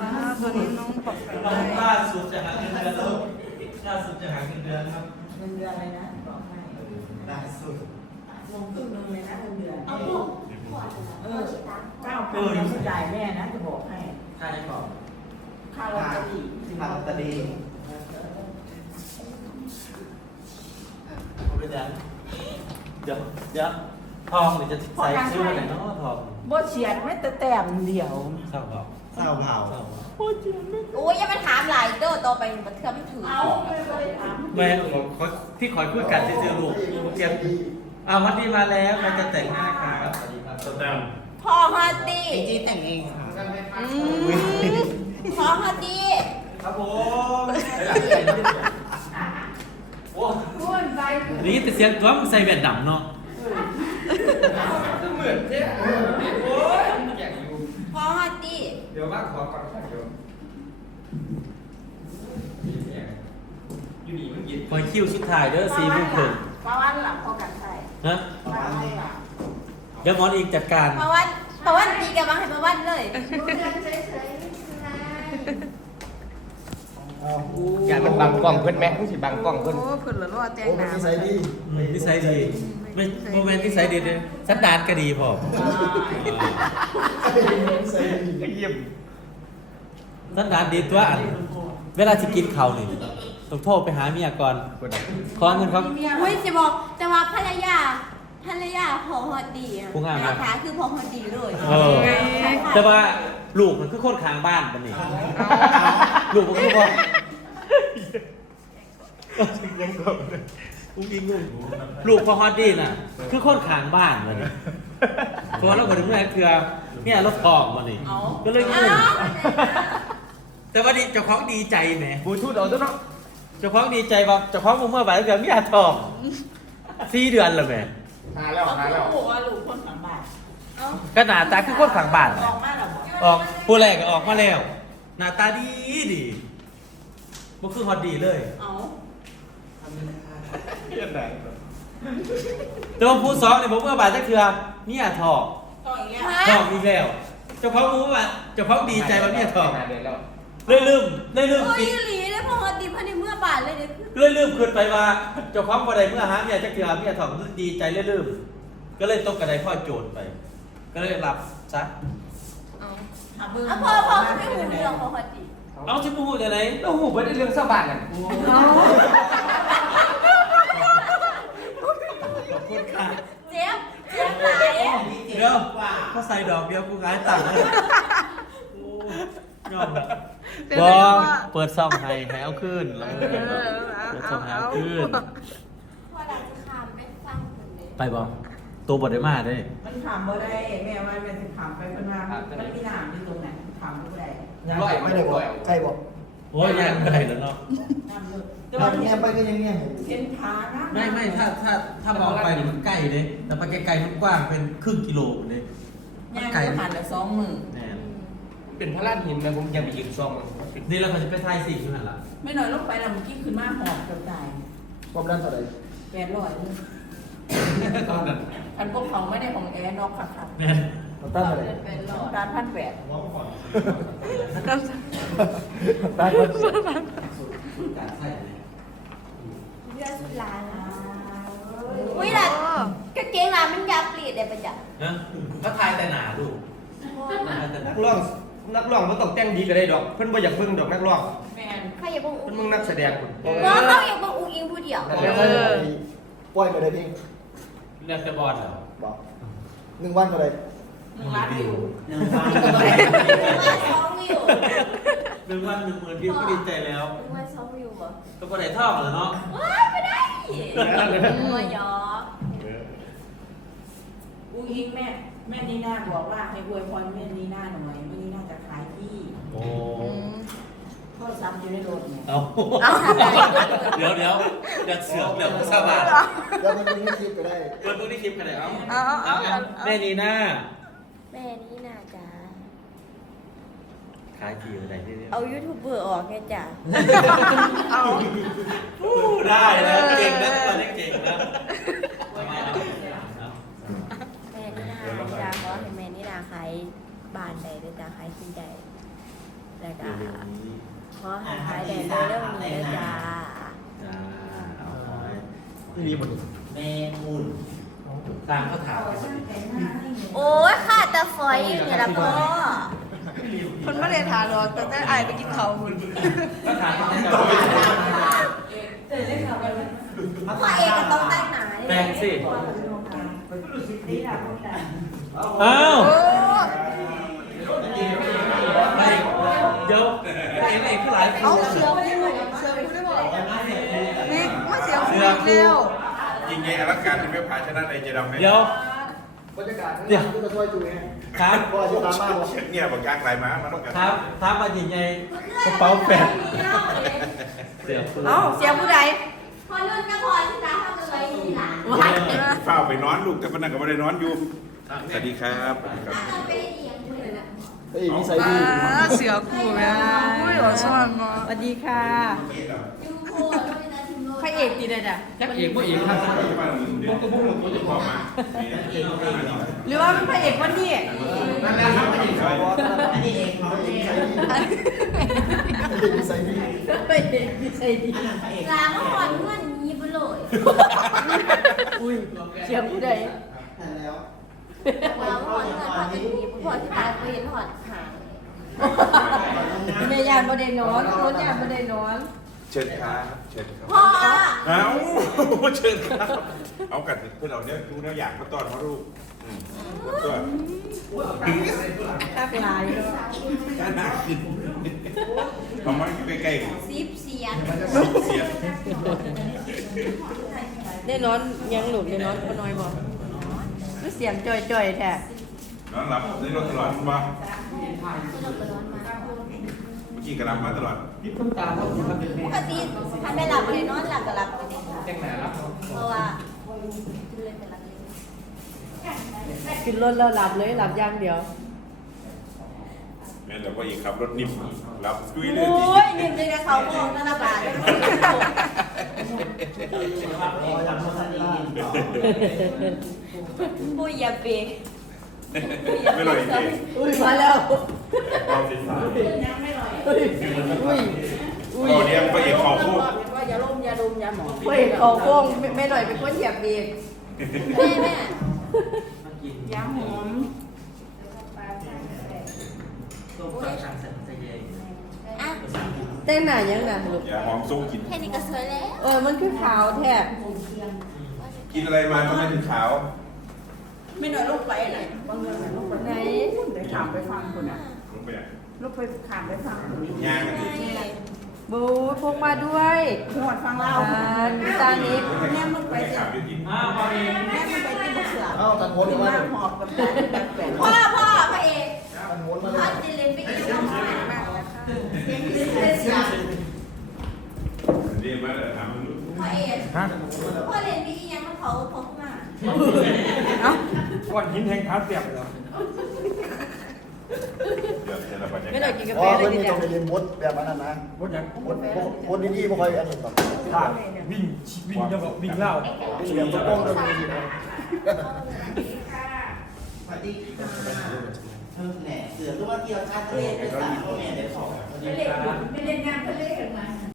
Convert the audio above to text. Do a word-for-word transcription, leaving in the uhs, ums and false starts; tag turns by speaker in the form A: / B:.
A: ตัวนี้น้องปรับแต่งได้
B: ล่าสุดจะหาเงินเดือนแล้วล่าสุดจะหาเงินเดือนครับ
C: เงินเดือนอะไรนะบอกให้
B: ล่าสุด
C: วงครึ่งนึงเลยนะเงินเดือน
D: เอาพวกขวด
C: เออเก้าพันยังไม่จ่ายแม่นะจะบอกให้
B: ค่าได้ก่อน
C: ค่าลอตเตอรี่
B: ค่าลอตเตอรี่เอาไปเดี๋ยวเดี๋ยวเดี๋ยวทองหรือจะใส่ชื่ออะไรเนาะทอง
C: บ่เฉียดแม้แต่แต้มเดียว
B: เศร้าเปล่าเศร้าเปล่า
D: โอ้ยอย่ามาถามหลายเด้อต่อไปมันเทื่อมันถือ
C: เอาไม่ได้ถาม
B: แม่เขาที่คอยพูดกันจะเจอลูกเกียรติอ้าววันนี้มาแล้วใครจะแต่งหน้าครับสวัสดีครับสแตม
D: พ่อฮอตดี้
B: ไอจีแต่งเองครับ
D: อืมพ่อฮอตดี้
B: ครับผมโอ้
C: พูดไป
E: นี่แต่เสียงตัวมันใส่แว่นดำเนาะ
F: เหมือนเจ๊โอ้ยอยากอยู่
D: พ่อฮอตดี้
F: เดี๋ยวว่าขอก่อนค่ะเดี๋ยวอยู่นี่มันเย็น
E: คอยคิวสุดท้ายเด้อสี่โมงครึ่ง
C: ประวันหลับพอกันใช่
E: ฮะ
C: ประวันหลับ
E: เดี๋ยวหมอนอีกจัดการ
D: เพราะว่าเพราะว่าตีกันมาให้มาวันเลย
F: อยากมันบังกล้องเพื่อนไหมต้องสิบังกล้องเพื่อน
A: โอ้เพิ่นเหลือรอดแต่งหน้า
B: นิสัยดี
E: อืมนิสัยดีไม่โมเมนต์นิสัยดีเลยสันดานก็ดีพอ
B: นิสัยดี
F: เยี่ยม
E: สันดานดีตัวอันเวลาจะกินเขาวนี่ต้องโทรไปหาเมียก่อนขอเงินเขา
D: อุ้ยจะบอกจะว่าภรรยาภรรยาพ่อฮอตดี้อะ
E: ผู้งามครับ
D: นะคะคือพ่อฮอตดี้เลย
E: เออแต่ว่าลูกมันคือคนข้างบ้านมันนี่ลูกมันคือพ่อยังกบอุ้งอิงงงลูกพ่อฮอตดี้น่ะ คือคนข้างบ้านมันนี่เพราะเราคนถึงเมื่อเถื่อเนี่ยรถทองมันนี่ก็เลยง
D: อ้าง ว
E: แต่ว่าดีเจ้าของดีใจแหม
F: บลูทูธเอาตัวเนาะ
E: เจ้าของดีใจบอกเจ้าของมึงเมื่อไหร่เกิดมีอาทองสี่เดือนแล้วแหม
F: หาแล้ว
C: เอา
F: หาแล้ว
C: คู่ว่าลูกคนขังบ้าน
D: เอ้า
E: ก็หน้าตาคือคนข้างบ้าน
C: ออกมาแล้วบอก
E: ออกผู้แรกก็ออกมาแล้ว หน้าตาดีดีมันคือฮอตดีเลย
C: เอา
F: เยี่ยมไหน
E: แต่ว่าผู้สองเนี่ยผมเมื่อบ่ายจะคือมีอาทอง
C: ต่ออีกแล้ว
E: ทองอีกแล้วเจ้าของรู้ว่าเจ้าของดีใจว่ามีอาทอง
F: หาเดือนแล้ว
E: เลยลืมเลยลืม
D: โอ้ย
E: ปิด
D: อีหลีเลยพ่อฮอตดี้พันในเมื่อบาทเลยเด้อ
E: เลยลืมขึ้นไปว่าเจ้าของบ่ได้เมื่อหาเมียจักเทื่อมีอาทองดีใจเลยลืมก็เลยตกกระไดพ่อโจรไป ก็เลยรับซะ
D: เอา
C: หาเบอร์
D: เอาพ่อพ่อไม่หูเรื่องพ่อฮอตดี้
E: เอาชิบูฮูจะไหน
F: แล้วหูไปได้เรื่องสะบัดอ่ะ
E: ขอบคุณค่ะ
D: เจ็บเจ็บหลาย
E: เดี๋ยวก็ใส่ดอกเดียวกูงายตังค์เลยยอมบอเปิดซองให้ให้เอาขึ้นเลยเปิดซองให้เอาขึ้น
D: พ่อดังจะขามไปฟังคนเลย
E: ไปบอตัวบดได้มาได้
C: มันถามบ่ได้แม่ว่ามันสิถามไปเพิ่นว่ามันมีน้ำอยู่ตรงไหนถามบ่ได้
F: ร้อยไม่ได้ร้อย
G: ใครบอก
E: โอ้ยยังไม่ได้แล้วเนาะ
C: น้ำเยอะแต่
G: ตอ
C: ว่าน
G: นี้ไปก็ยังเงี้ย
C: เห็นขานะ
E: ไม่ไม่ถ้าถ้าถ้ามองไปเนี่ยมันใกล้เลยแต่ไปไกลๆมันกว้างเป็นครึ่งกิโลเลยมัน
C: ย่าง
E: ไกล
C: ก็ผ่านละสองมือ
E: แน่
F: เป็นพระราชหินนะผมยังไปยืนซองมัน
E: นี่เราก็จะไปทายสิ่งที่นั่นละ
C: ไม่น้อยลงไปแล้วเมื่อกี้ขึ้นมาหอบเกือบตาย
G: ความดันเท่าไหร่
C: แปดร้อยเลย
E: ตอนนั้น
C: อันพวกเขาไม่ได้ของแอร์นอกค่ะครับ
E: แน่น
G: ความดันเท่าไหร่
D: เป็นหลอด
C: ร้านพันแปด
G: ดันมัน
E: การใส่เลย
D: เรื่องสุดล้านนะอุ้ยล่ะกางเกงลายมันยาวปลีดเลยปะจ๊ะ
E: นะก็ทายแต่หนาดูทายแต่หนา
F: นักร้องนักร้องมันต้องแต่งดีก็ได้ดอก เพิ่นบ่อยากเบิ่งดอกนักร้อง
C: แมน
D: ใครอย่าบอก
F: เพิ่นมึงนักแสดงคุณ
D: ว่าเขาอย่าบอกอุ้งอิงผู้เดียว
G: แล้วก็ปล่อยไปเลยพี่
E: เรียกจะบอลเหรอ
G: บอกหนึ่งวันเท่าไหร่
C: หนึ่งล้านวิว
B: หนึ่งพัน
D: ว่าสองวิว
E: หนึ่งวันหนึ่งหมื่นวิวก็ดีใจแล้ว
D: ว่าสองวิวเหรอ
E: ก็บ่ได้ท่องเหรอเนาะ
D: ว้ายไม่ได้มายอ
C: อุ้งอิงแม่แม่นีน่าบอกว่าให้อวยพรแม่นีน่าหน่อยแม่นีน่าจะขายที่
E: โอ้
C: โทรศัพท์อยู่ในรถเนี่ย
E: เอาเดี๋ยวเดี๋ยวเดี๋ยวเสือกเดี๋ยวสบาย
G: แล้วมันเป็นคลิปไปได้
E: เปิดพวกนี้คลิปกันเลยเอา
A: เอาเอาเอาเอา
E: แม่นีน่า
D: แม่นี่น่าจะ
E: ขายทีอะไรที่นี่
D: เอายูทูบเบอร์ออกไงจ้ะ
A: เอา
E: ได้แล้วเก่งนะตอนนี้เก่งนะ
D: แม่นี่นาจ้าขอให้แม่นี่นาขายบ้านใดด้วยจ้าขายที่ใดหจ้าจ้าขอให้ขายได้เร็วๆนี้นะจ้า
E: จ้าเอาขอให้
G: นี่หมด
E: แม่อุ่นตามเขาถามกันพอดี
D: โอ้ยค่ะแต่ฝอยอีกเนี่ยละพ่อ
A: คนไม่ได้ทานหรอกแต่ได้อายไปกินเขาหุ่น
E: ก็ถามเขาจะ
C: เออได้ข่าวกันไหม
D: พ่อเอกก็ต้องแต่งหนา
E: แต่งสิ
C: นี่ล่ะพวกแต่
E: อ้าว
A: โอ้
E: ไม่เดี๋ยวไม่ไม่คือหลายคน
A: เอาเสือไปด้วยเสือไปด้วยบอกนี่มาเสียงคุยอีกแล้ว
H: ยิงไงอลังการเป็นเว็บพาชนะในเจดำไหม
E: เดี๋ยว
G: บรรยากาศเดี๋ยวจะช่วยจูไง
E: ครับ
G: ก็อายุตามมากเลย
H: เนี่ยบอกยางไหลมามันต้องการ
E: ครับครับมาหยิงไงกระเป๋าแปดเสียปืน
C: เอ้าเสียงผู้ใด
D: พอรุ่นก็พอที่จะทำอะไรนี่ล่ะ
C: ว้าย
H: เฝ้าไปนอนลูกแต่พนักก็ไม่ได้นอนอยู่สวัสดีครับสวัสดีครับ
D: เอาไปให้ดีอย่างนี้เลยนะ
G: เฮ้ยนิสัย
A: อ่
G: ดี
A: าเสือกูแม่อุ้ยอ่อนซ่อนมา
C: สวัสดีค่ะ
D: ยูโคแล้วเป็นอาทิตย์โน้น
C: พระเอกดีเลยจ้ะ
E: จักเอกว่าเอกครับ
H: พวกกระบุ้งผมจะบอกมา
C: หรือว่าเป็นพระเอกคนนี้
H: นั่นแหละครับอันนี้ใคร
G: อันนี้เองเขาเองนิสัยดี
C: พระเอกดีใจดี
D: ลาเมื่อวานเมื่อนี้ไปเลย
C: อุ้ยเสียงผู้ใด
G: แล้ว
D: ลาเมื่อวานเมื่อพอจะดีพอที่ตายไปเห็นหอดหาง
C: เมยานประเด็นนอนรถยานประเด็นนอน
H: เชิญครับเชิญครับ
D: พ่อ
H: เอาเชิญครับเอากัดเพื่อนเราเนี่ยดูแนวอยากมาตอนมาลูกตัว
C: ข้าปลาย
H: การหนักกินทำมันใกล้ๆกัน
D: ซิบเสียง
H: เสีย
C: ได้นอนยังหลุดได้นอนก็น้อยบอกก็เสียงจ่อยๆแท้
H: นอนหลับในรถตลอดมา
D: ไม่ต้องไปร้อนมา
H: เมื่อกี้กระลับมาตลอด
E: พี่ต้มตาเขาอยู่ครับเป็น
D: ปกติทำได้หลับเลยนอนหลับก็หลับไปเลย
E: แจ้งไหนครับ
D: เพราะว่าคือเล่นแต่หลับเลย
C: ขึ้นรถแล้วหลับเลยหลับอย่างเดียว
H: แม่แต่ว่าอีกขับรถนิ่มหลับดุยเลย
C: โอ้ยนิ่มเลยนะเขามองนั่นละบาทปุ้ยอย่าเปย์
H: ไม่เลยจริง
C: อุ้ยมาแล้ว
H: ความสินสา
C: อุ้ยอุ้ยอุ้ย
H: ตอนนี้พระเอกขอพูด
C: ว่าอย่าล้มอย่าดมอย่าหมองเฮ้ยเขาโค้งไม่หน่อยเป็นคนเหยียบเบรก
D: แม่แม่
C: ยำหอม
E: ต้มตาสั่งเสร็จใจเย็น
D: อ่ะ
C: เต้นหนายังน่ะลูก
H: อย่าหอมสู้กิน
D: แค่นี้ก็สวยแล้ว
C: เออมันคือขาวแท้
H: กินอะไรมาทำไมถึงขาว
C: ไม่หน่อยลูกไปไหนบางเรื่องลูกไปไหนไปถามไปฟังคนอ่ะ
H: ลงไปอ่ะ
C: ลูกไปถามไปฟังคน
H: ย่างกันดิ
C: บูพกมาด้วยหวดฟังเล่ามีตานิดแม่มึงไป
H: ไม่
C: สิ
H: ขาวอยู่จริง
E: อ้าวพอดี
C: แม่มึงไปที่บุเสือ
G: เอ้าตัดโหนมาเลย
C: หอบกับแบบแบบ
D: พ่อพ่อพระเอก
G: ตัดโหนมาเล
D: พ่อย จะเล่นไปอีกแล้วมาก
H: เรียกว่าถามมึงลูก
D: พ่อเอกพ่อเล่นไปอีกยังมันเขาพกมา
F: ก้อนหินแห่งขาเสียบเหรอ
H: เดี๋ยวจะระบาย
C: ไม่หน่อยกินกา
G: อ๋
C: แฟ
G: อ
C: เล
G: เพื่
C: ย
G: อน
C: ดี
G: นี่
C: เนี่
G: ต้องไปเรียนบดแบบนั้นนะ
F: รถยัง
G: บดบดดีๆไม่ค่อยอันนี้หรอก
F: ลากวิ่งวิ่งจะบอกวิ่งเล่า
G: เรียนตะก้องเลยดีนะ
I: สวัสดีค่ะเออแหละเสือตัวเดียวชาติทะเลไปสามคนเนี่ยเดี๋ยวขอ
C: ไม่เล่นไม่เล่นงานไม่เล่นมา